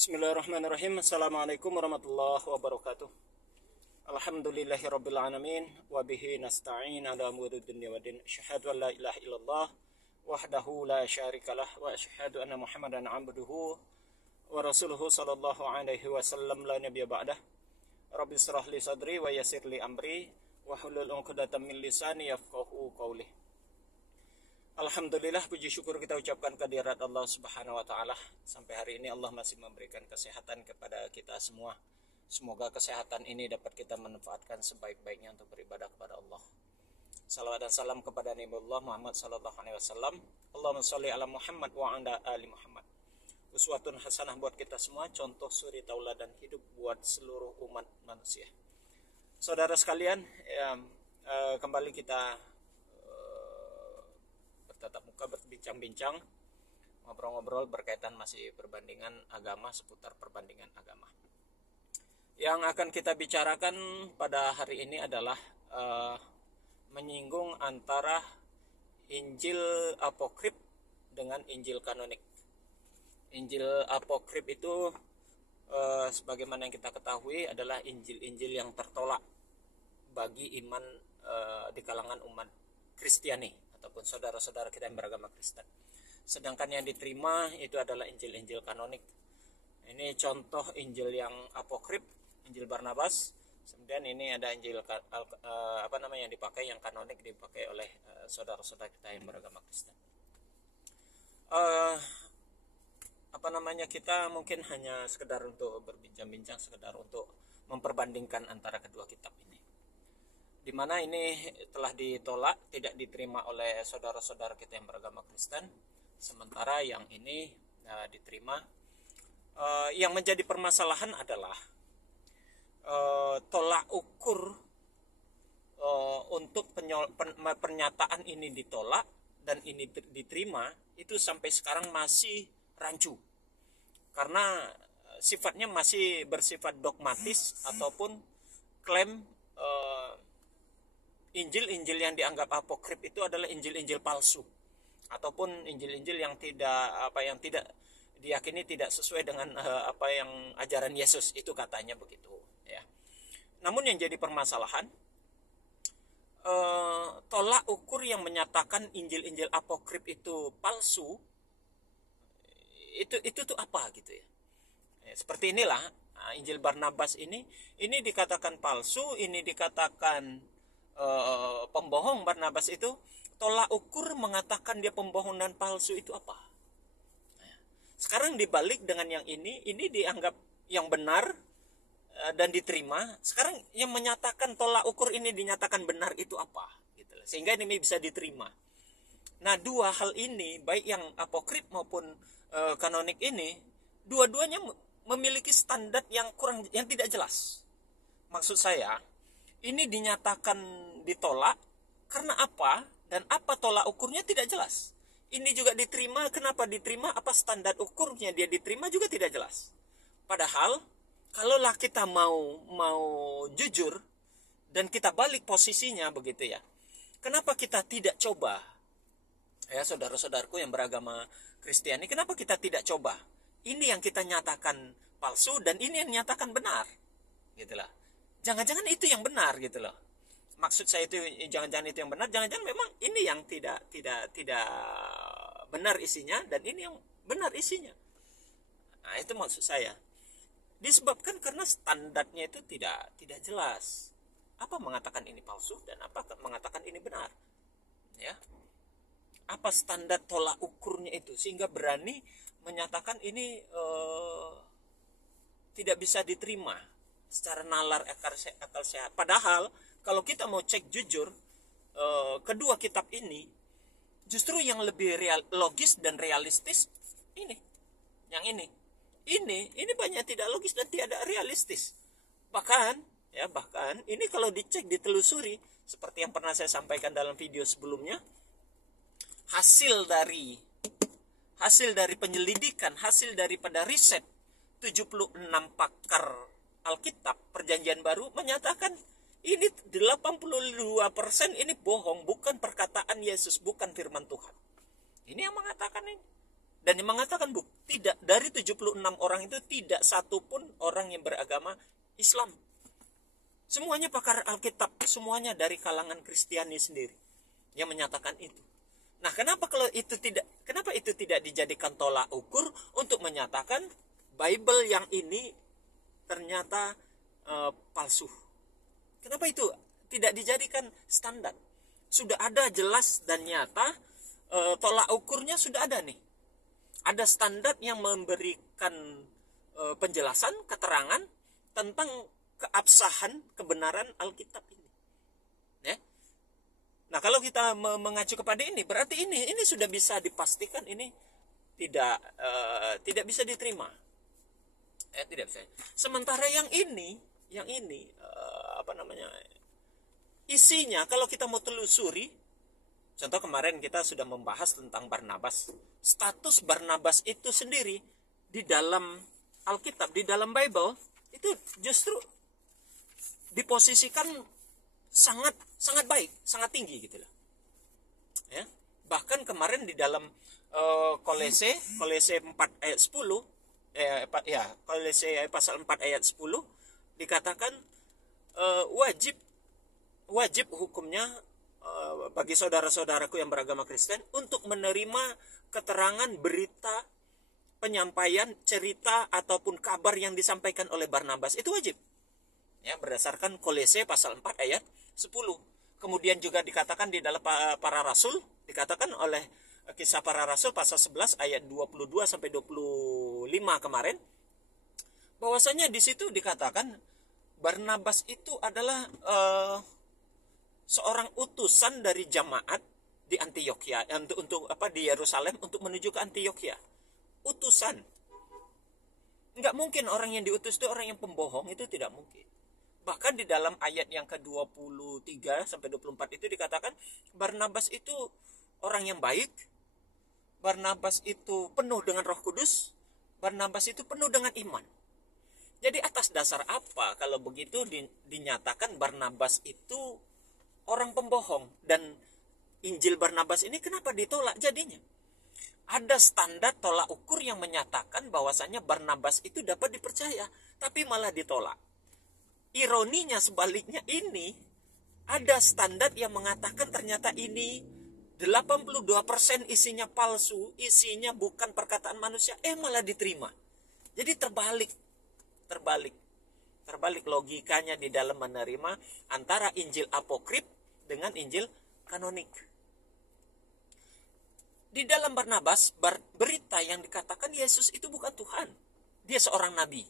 Bismillahirrahmanirrahim. Assalamualaikum warahmatullahi wabarakatuh. Alhamdulillahirabbil alamin wa bihi nasta'in ala umuri dunya waddin. Asyhadu an la ilaha illallah wahdahu la syarikalah wa asyhadu anna Muhammadan 'abduhu wa rasuluhu sallallahu alaihi wasallam la nabiyya ba'dah. Rabbi shrah li sadri wa yassir li amri wa hlul 'uqdatam min lisani yafqahu qawli. Alhamdulillah, puji syukur kita ucapkan kehadirat Allah Subhanahu wa taala. Sampai hari ini Allah masih memberikan kesehatan kepada kita semua. Semoga kesehatan ini dapat kita manfaatkan sebaik-baiknya untuk beribadah kepada Allah. Salawat dan salam kepada Nabi Allah Muhammad sallallahu alaihi wasallam. Allahumma shalli ala Muhammad wa ala ali Muhammad. Uswatun hasanah buat kita semua, contoh suri tauladan hidup buat seluruh umat manusia. Saudara sekalian, kembali kita tatap muka berbincang-bincang, ngobrol-ngobrol berkaitan masih perbandingan agama, seputar perbandingan agama. Yang akan kita bicarakan pada hari ini adalah menyinggung antara Injil apokrip dengan Injil kanonik. Injil apokrip itu sebagaimana yang kita ketahui adalah Injil-Injil yang tertolak bagi iman di kalangan umat Kristiani ataupun saudara-saudara kita yang beragama Kristen. Sedangkan yang diterima itu adalah Injil-Injil kanonik. Ini contoh Injil yang apokrip, Injil Barnabas. Kemudian ini ada Injil yang dipakai, yang kanonik dipakai oleh saudara-saudara kita yang beragama Kristen. Kita mungkin hanya sekedar untuk berbincang-bincang, sekedar untuk memperbandingkan antara kedua kitab ini. Di mana ini telah ditolak, tidak diterima oleh saudara-saudara kita yang beragama Kristen, sementara yang ini diterima. Yang menjadi permasalahan adalah tolak ukur untuk pernyataan ini ditolak dan ini diterima itu sampai sekarang masih rancu, karena sifatnya masih bersifat dogmatis ataupun klaim Injil-Injil yang dianggap apokrip itu adalah Injil-Injil palsu ataupun Injil-Injil yang tidak diyakini, tidak sesuai dengan yang ajaran Yesus, itu katanya begitu ya. Namun yang jadi permasalahan, tolak ukur yang menyatakan Injil-Injil apokrip itu palsu itu tuh apa gitu ya. Seperti inilah Injil Barnabas ini dikatakan palsu, ini dikatakan pembohong. Barnabas itu tolak ukur mengatakan dia pembohong dan palsu itu apa? Sekarang dibalik dengan yang ini dianggap yang benar dan diterima. Sekarang yang menyatakan tolak ukur ini dinyatakan benar itu apa? Gitu. Sehingga ini bisa diterima. Nah, dua hal ini, baik yang apokrip maupun kanonik ini, dua-duanya memiliki standar yang tidak jelas. Maksud saya, ini dinyatakan ditolak karena apa, dan apa tolak ukurnya tidak jelas. Ini juga diterima, kenapa diterima, apa standar ukurnya dia diterima juga tidak jelas. Padahal kalaulah kita mau jujur dan kita balik posisinya begitu ya, kenapa kita tidak coba ya, saudara-saudaraku yang beragama Kristiani, kenapa kita tidak coba ini yang kita nyatakan palsu dan ini yang nyatakan benar gitulah. Jangan-jangan itu yang benar gitu loh. Maksud saya itu jangan-jangan itu yang benar, jangan-jangan memang ini yang tidak benar isinya dan ini yang benar isinya. Nah, itu maksud saya. Disebabkan karena standarnya itu tidak jelas. Apa mengatakan ini palsu dan apa mengatakan ini benar? Ya. Apa standar tolak ukurnya itu sehingga berani menyatakan ini tidak bisa diterima secara nalar akal sehat. Padahal kalau kita mau cek jujur, kedua kitab ini justru yang lebih logis dan realistis yang ini banyak tidak logis dan tidak realistis. Bahkan ini kalau dicek, ditelusuri, seperti yang pernah saya sampaikan dalam video sebelumnya, hasil dari penyelidikan, hasil daripada riset 76 pakar Alkitab Perjanjian Baru menyatakan ini 82% ini bohong, bukan perkataan Yesus, bukan firman Tuhan. Ini yang mengatakan ini. Dan dia mengatakan tidak, dari 76 orang itu tidak satu pun orang yang beragama Islam. Semuanya pakar Alkitab, semuanya dari kalangan Kristiani sendiri yang menyatakan itu. Nah, kenapa itu tidak dijadikan tolak ukur untuk menyatakan Bible yang ini ternyata palsu? Kenapa itu tidak dijadikan standar? Sudah ada jelas dan nyata, tolak ukurnya sudah ada nih. Ada standar yang memberikan penjelasan, keterangan tentang keabsahan, kebenaran Alkitab ini. Ya. Nah, kalau kita mengacu kepada ini, berarti ini sudah bisa dipastikan ini tidak bisa diterima. Tidak bisa. Sementara yang ini isinya kalau kita mau telusuri, contoh kemarin kita sudah membahas tentang Barnabas. Status Barnabas itu sendiri di dalam Alkitab, di dalam Bible itu justru diposisikan sangat baik, sangat tinggi gitu loh. Ya. Bahkan kemarin di dalam Kolose 4 ayat 10 Kolose pasal 4 ayat 10 dikatakan wajib hukumnya bagi saudara-saudaraku yang beragama Kristen untuk menerima keterangan, berita, penyampaian, cerita ataupun kabar yang disampaikan oleh Barnabas. Itu wajib. Ya, berdasarkan Kolose pasal 4 ayat 10. Kemudian juga dikatakan di dalam para rasul, dikatakan oleh Kisah Para Rasul pasal 11 ayat 22 sampai 25 kemarin, bahwasanya di situ dikatakan Barnabas itu adalah seorang utusan dari jamaat di Antioquia di Yerusalem untuk menuju ke Antioquia. Utusan. Enggak mungkin orang yang diutus itu orang yang pembohong, itu tidak mungkin. Bahkan di dalam ayat yang ke-23 sampai 24 itu dikatakan Barnabas itu orang yang baik. Barnabas itu penuh dengan Roh Kudus. Barnabas itu penuh dengan iman. Jadi atas dasar apa kalau begitu dinyatakan Barnabas itu orang pembohong, dan Injil Barnabas ini kenapa ditolak jadinya? Ada standar tolak ukur yang menyatakan bahwasannya Barnabas itu dapat dipercaya, tapi malah ditolak. Ironinya sebaliknya, ini ada standar yang mengatakan ternyata ini 82% isinya palsu, isinya bukan perkataan manusia, malah diterima. Jadi terbalik logikanya di dalam menerima antara Injil apokrip dengan Injil kanonik. Di dalam Barnabas, berita yang dikatakan Yesus itu bukan Tuhan. Dia seorang nabi.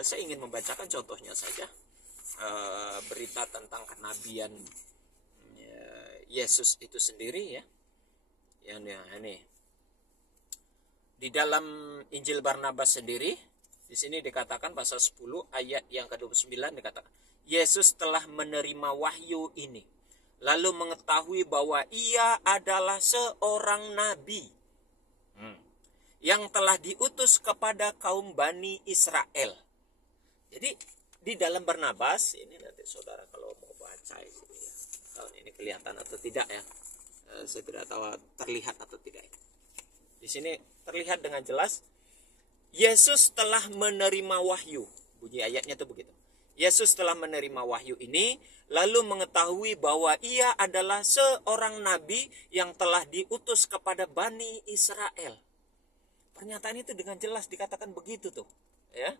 Saya ingin membacakan contohnya saja. Berita tentang kenabian Yesus itu sendiri ya. Ini. Di dalam Injil Barnabas sendiri, di sini dikatakan pasal 10 ayat yang ke-29 dikatakan, Yesus telah menerima wahyu ini, lalu mengetahui bahwa ia adalah seorang nabi yang telah diutus kepada kaum Bani Israel. Jadi di dalam Barnabas, ini nanti saudara kalau mau baca ini ya, kalau ini kelihatan atau tidak ya, saya tidak tahu terlihat atau tidak. Di sini terlihat dengan jelas, Yesus telah menerima wahyu. Bunyi ayatnya itu begitu. Yesus telah menerima wahyu ini, lalu mengetahui bahwa ia adalah seorang nabi yang telah diutus kepada Bani Israel. Pernyataan itu dengan jelas dikatakan begitu tuh, ya.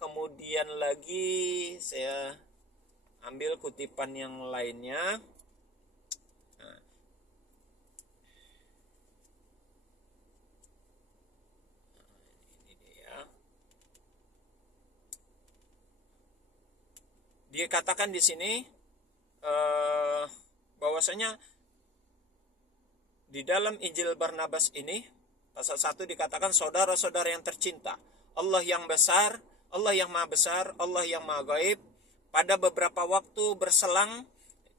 Kemudian lagi saya ambil kutipan yang lainnya. Dikatakan di sini bahwasanya di dalam Injil Barnabas ini pasal 1 dikatakan, saudara-saudara yang tercinta, Allah yang besar, Allah yang maha besar, Allah yang maha gaib, pada beberapa waktu berselang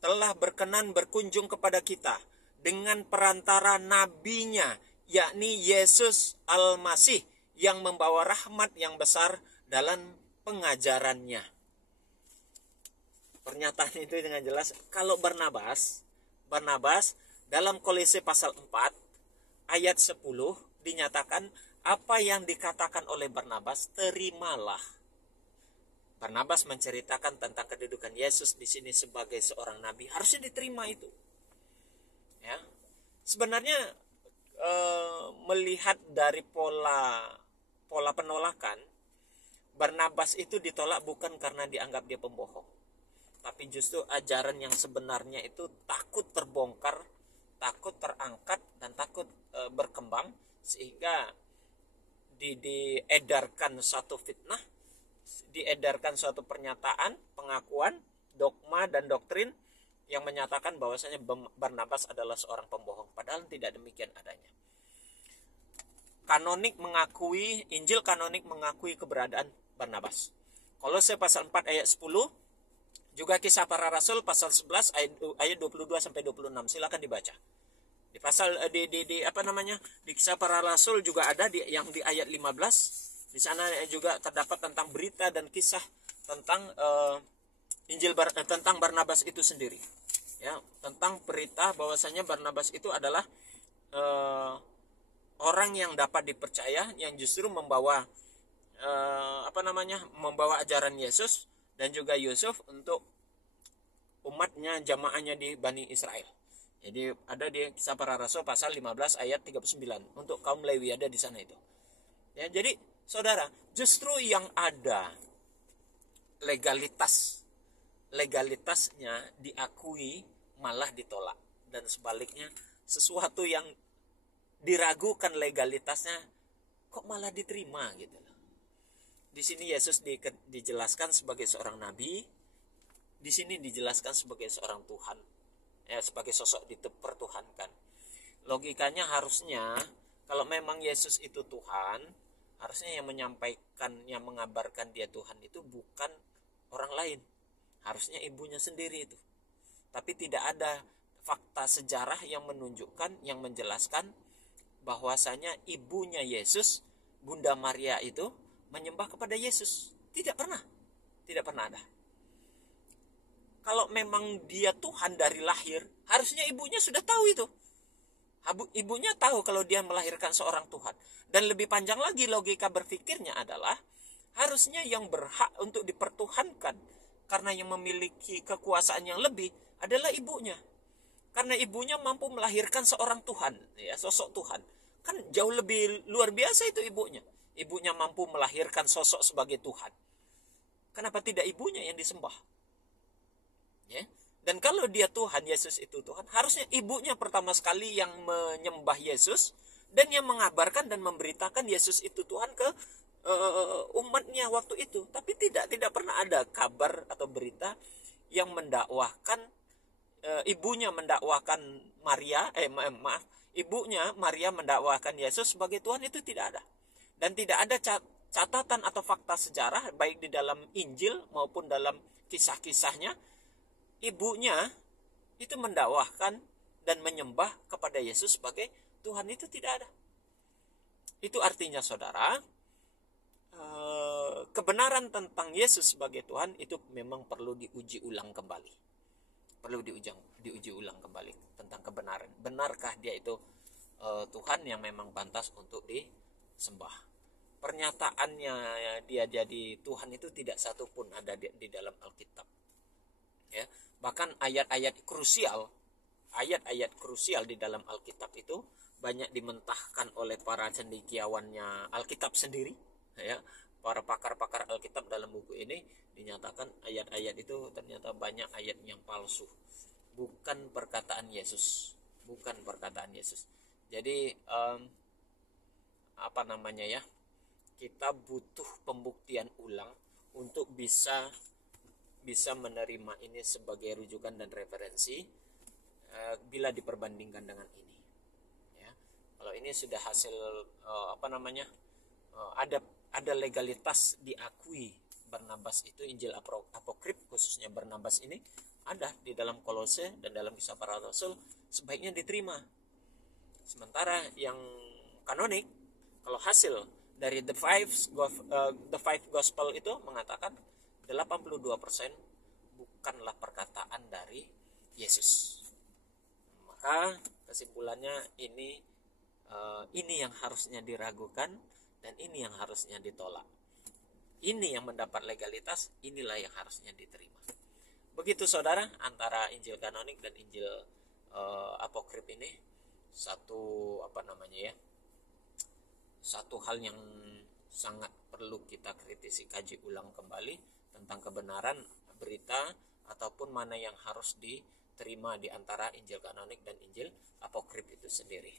telah berkenan berkunjung kepada kita dengan perantara nabinya, yakni Yesus Al-Masih, yang membawa rahmat yang besar dalam pengajarannya. Pernyataan itu dengan jelas. Kalau Barnabas dalam Kolose pasal 4 ayat 10 dinyatakan apa yang dikatakan oleh Barnabas, terimalah. Barnabas menceritakan tentang kedudukan Yesus di sini sebagai seorang nabi, harusnya diterima itu. Ya, sebenarnya melihat dari pola penolakan, Barnabas itu ditolak bukan karena dianggap dia pembohong, tapi justru ajaran yang sebenarnya itu takut terbongkar, takut terangkat, dan takut berkembang, sehingga diedarkan suatu fitnah, diedarkan suatu pernyataan, pengakuan, dogma dan doktrin yang menyatakan bahwasanya Barnabas adalah seorang pembohong, padahal tidak demikian adanya. Injil kanonik mengakui keberadaan Barnabas. Kolose pasal 4 ayat 10, juga Kisah Para Rasul pasal 11 ayat 22 sampai 26. Silakan dibaca. Di pasal di Kisah Para Rasul juga ada yang di ayat 15. Di sana juga terdapat tentang berita dan kisah tentang tentang Barnabas itu sendiri. Ya, tentang berita bahwasanya Barnabas itu adalah orang yang dapat dipercaya, yang justru membawa membawa ajaran Yesus dan juga Yusuf untuk umatnya, jamaahnya di Bani Israel. Jadi ada di Kisah Para Rasul pasal 15 ayat 39. Untuk kaum Lewi ada di sana itu. Ya, jadi saudara, justru yang ada legalitasnya diakui malah ditolak, dan sebaliknya sesuatu yang diragukan legalitasnya kok malah diterima gitu. Di sini Yesus dijelaskan sebagai seorang nabi, di sini dijelaskan sebagai seorang Tuhan, sebagai sosok dipertuhankan. Logikanya harusnya kalau memang Yesus itu Tuhan, harusnya yang menyampaikan, yang mengabarkan dia Tuhan itu bukan orang lain, harusnya ibunya sendiri itu. Tapi tidak ada fakta sejarah yang menunjukkan, yang menjelaskan bahwasanya ibunya Yesus, Bunda Maria itu menyembah kepada Yesus. Tidak pernah ada. Kalau memang dia Tuhan dari lahir, harusnya ibunya sudah tahu itu. Ibunya tahu kalau dia melahirkan seorang Tuhan. Dan lebih panjang lagi logika berpikirnya adalah, harusnya yang berhak untuk dipertuhankan karena yang memiliki kekuasaan yang lebih adalah ibunya. Karena ibunya mampu melahirkan seorang Tuhan, ya, sosok Tuhan. Kan jauh lebih luar biasa itu ibunya. Ibunya mampu melahirkan sosok sebagai Tuhan. Kenapa tidak ibunya yang disembah? Ya. Dan kalau dia Tuhan, Yesus itu Tuhan, harusnya ibunya pertama sekali yang menyembah Yesus dan yang mengabarkan dan memberitakan Yesus itu Tuhan ke umatnya waktu itu. Tapi tidak pernah ada kabar atau berita yang mendakwahkan ibunya mendakwahkan ibunya Maria mendakwahkan Yesus sebagai Tuhan, itu tidak ada. Dan tidak ada catatan atau fakta sejarah baik di dalam Injil maupun dalam kisah-kisahnya ibunya itu mendakwahkan dan menyembah kepada Yesus sebagai Tuhan, itu tidak ada. Itu artinya saudara, kebenaran tentang Yesus sebagai Tuhan itu memang perlu diuji ulang kembali. Perlu diuji ulang kembali tentang kebenaran. Benarkah dia itu Tuhan yang memang pantas untuk disembah? Pernyataannya dia jadi Tuhan itu tidak satu pun ada di dalam Alkitab. Ya, bahkan ayat-ayat krusial di dalam Alkitab itu banyak dimentahkan oleh para cendekiawannya Alkitab sendiri, ya. Para pakar-pakar Alkitab dalam buku ini dinyatakan ayat-ayat itu ternyata banyak ayat yang palsu, bukan perkataan Yesus. Jadi kita butuh pembuktian ulang untuk bisa menerima ini sebagai rujukan dan referensi bila diperbandingkan dengan ini. Ya, kalau ini sudah hasil ada legalitas diakui Barnabas itu, Injil apokrif khususnya Barnabas ini ada di dalam Kolose dan dalam Kisah Para Rasul, sebaiknya diterima. Sementara yang kanonik, kalau hasil dari the five gospel itu mengatakan 82% bukanlah perkataan dari Yesus. Maka kesimpulannya ini ini yang harusnya diragukan dan ini yang harusnya ditolak. Ini yang mendapat legalitas, inilah yang harusnya diterima. Begitu saudara, antara Injil kanonik dan Injil apokrif ini satu satu hal yang sangat perlu kita kritisi, kaji ulang kembali tentang kebenaran berita ataupun mana yang harus diterima di antara Injil kanonik dan Injil apokrif itu sendiri.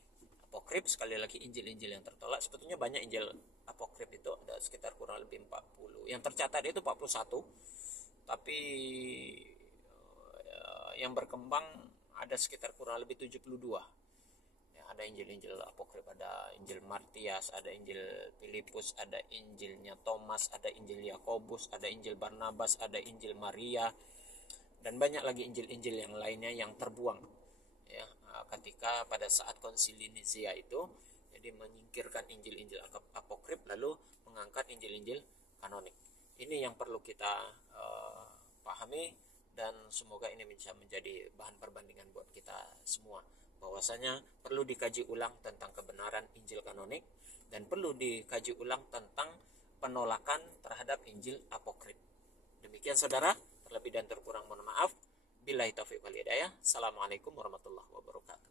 Apokrif, sekali lagi, Injil-Injil yang tertolak. Sebetulnya banyak Injil apokrif itu, ada sekitar kurang lebih 40. Yang tercatat itu 41. Tapi yang berkembang ada sekitar kurang lebih 72. Ya, ada Injil-Injil apokrif, ada Injil Matius, ada Injil Filipus, ada Injilnya Thomas, ada Injil Yakobus, ada Injil Barnabas, ada Injil Maria, dan banyak lagi Injil-Injil yang lainnya yang terbuang. Ya, ketika pada saat konsili Nicea itu, jadi menyingkirkan Injil-Injil apokrif lalu mengangkat Injil-Injil kanonik. Ini yang perlu kita pahami, dan semoga ini bisa menjadi bahan perbandingan buat kita semua, bahwasanya perlu dikaji ulang tentang kebenaran Injil kanonik dan perlu dikaji ulang tentang penolakan terhadap Injil apokrif. Demikian saudara, terlebih dan terkurang mohon maaf. Billahi taufiq wal hidayah. Assalamualaikum warahmatullahi wabarakatuh.